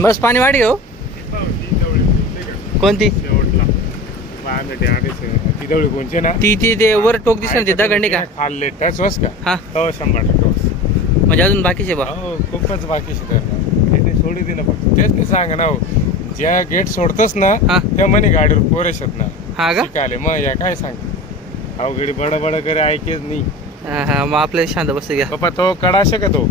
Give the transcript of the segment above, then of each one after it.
बस पाणी वाढी हो कोणती तिदवळी कोणचे ना ती ती ते वर टोक दिसणार ते दगड का खाल्ले टच वस का हा तो 100 म्हणजे अजून बाकीचे बा हो खूपच बाकीचे ते सोडी दे ना फक्त तेच नाही सांग ना ज्या गेट सोडतस ना त्या म्हणे गाडीवर पोरेशत ना हा का शिकाले मग या काय सांग अवघडी बडा बडा करे ऐकेच नाही हा मग आपल्याला शांत बस घ्या बाबा तो कडा शकतो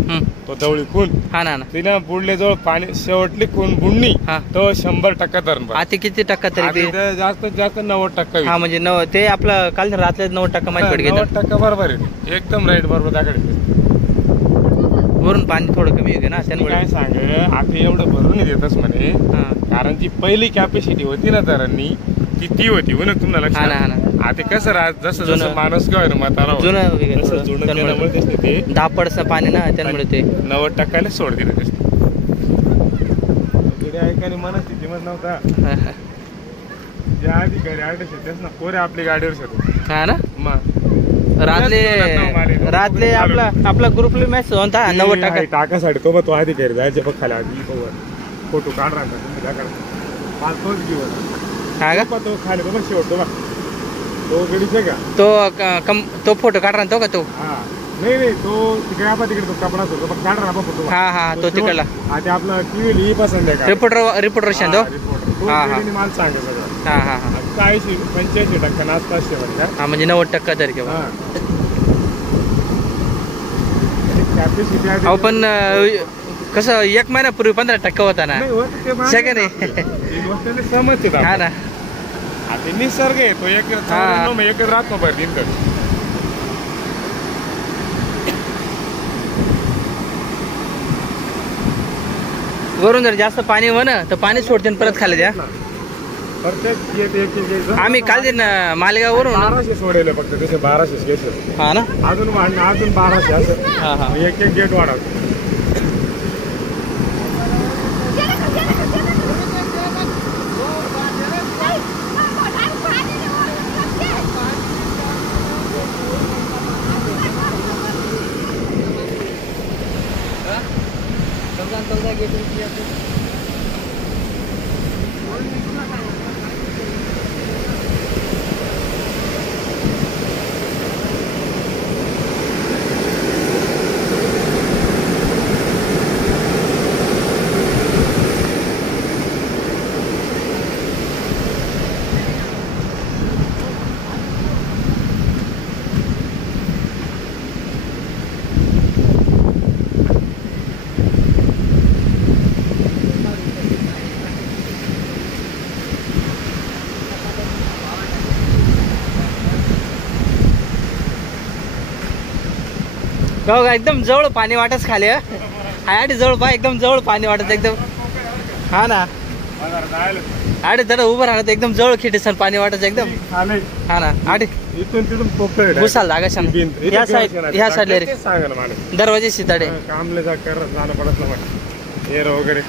तो दवळी खून हा ना तिला बुडले जवळ पाणी शेवटली खून बुडणी तो 100% धरण आता किती टक्का तरी जास्तीत जास्त 90% हा म्हणजे ते आपलं काल रात्री 90% माहिती पड गेलं 90% बरोबर आहे एकदम राईट बरोबर त्याकडे वरून पाणी थोडं कमी होते ना त्यामुळे काय सांग आता एवढं भरून देतच म्हणे कारण जी पहिली कॅपॅसिटी होती ना धरणनी ती होती हो ना तुम्हाला लक्षात आता कसं जसं जसं माणूस काय ना म्हातारा जुनं ते 10% पाणी ना त्यामुळे ते 90% सोड दिलं ते ऐकाने मनाची किंमत नव्हता ज्या अधिकारी आठशे तेच ना पोरे आपली गाडीवर शकतो हा ना मग रातले आपला ग्रुपला मॅसेज होता 90% टाकासाठी तो तो अधिकारी जायचे बघ खाली आधी फोटो काढ राहता तुम्ही त्याकडे तोच घेऊन हा का तो खाली बघ शेवटतो बघ तो गडीचे का तो फोटो काढ राहतो का तो नाही तो तिकडे आपण तिकडे तो कपडा होतो बघ काढ राहा फोटो हा तो तिकडला आता आपलं टीव्ही पसंत आहे रिपोर्टर शांतो माल सांगा सगळं हा 85% आसपास हा म्हणजे 90% तरी किंवा अहो पण कसं 1 महिन्यापूर्वी 15% होता ना सेकंड आहे समजते हा ना आता निसर्ग आहे तो एक राहत नो दिन वरून जर जास्त पाणी हो ना तर पाणी सोडते परत खाली द्या आम्ही काल मालेगाव वरून 1200 सोडेल फक्त तसे 1200 घेतले हा ना अजून 1200 असं एक गेट वाढवतो बघा एकदम जवळ पाणी वाटच खाली आधी जवळ पा एकदम जवळ पाणी वाटत एकदम हा ना आडे जरा उभं राहत एकदम जवळ खिटे सर पाणी वाटत एकदम हा ना आडे इथून तिथून घुसाल जागा शान ह्या साईडला रे दरवाजे सिताडे कामले जाणं पडत ना एअर वगैरे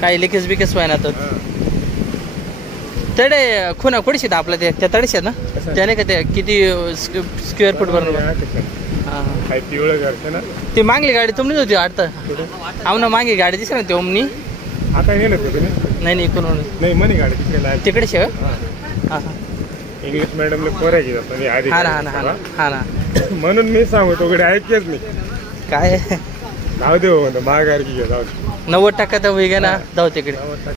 काही लिकेज बिकेज व्हायना तर तडे खुना कुठे आपलं ते त्या तडेच ना त्याने का ते किती स्क्वेअर फूट भरून ती मागली गाडी तुमनीच होती वाटतं आव ना मागे गाडी दिसली ना ती ओमनी आता गेलं नाही इकडून नाही म्हणे गाडी तिकडे शे इंग्लिश मॅडमला पोरायची हा ना म्हणून मी सांगतो कडे ऐकतेच नाही काय जाऊ दे महागारी जाऊ 90% तर होई गे ना जाऊ तिकडे